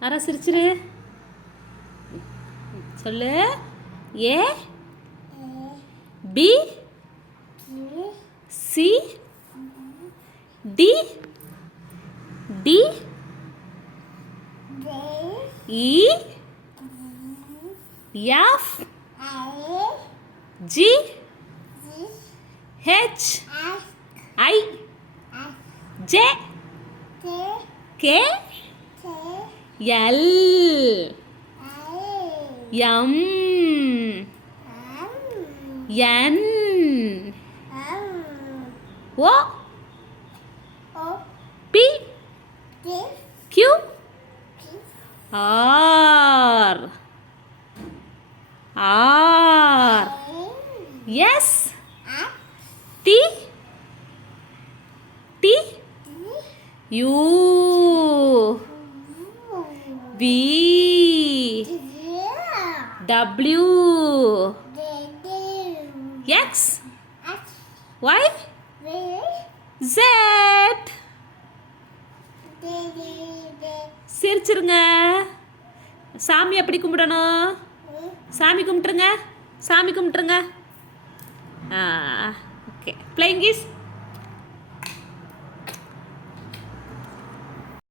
யாரா சிரிச்சிரு சொல்லு. A B C D D E F G H I J K L M N O P Q R R S T T U V W X Y Z. சிரிச்சிருங்க. சாமி எப்படி கும்பிடணும்? சாமி கும்பிட்டுருங்க. சாமி கும்பிட்டுருங்க. Okay. Playing is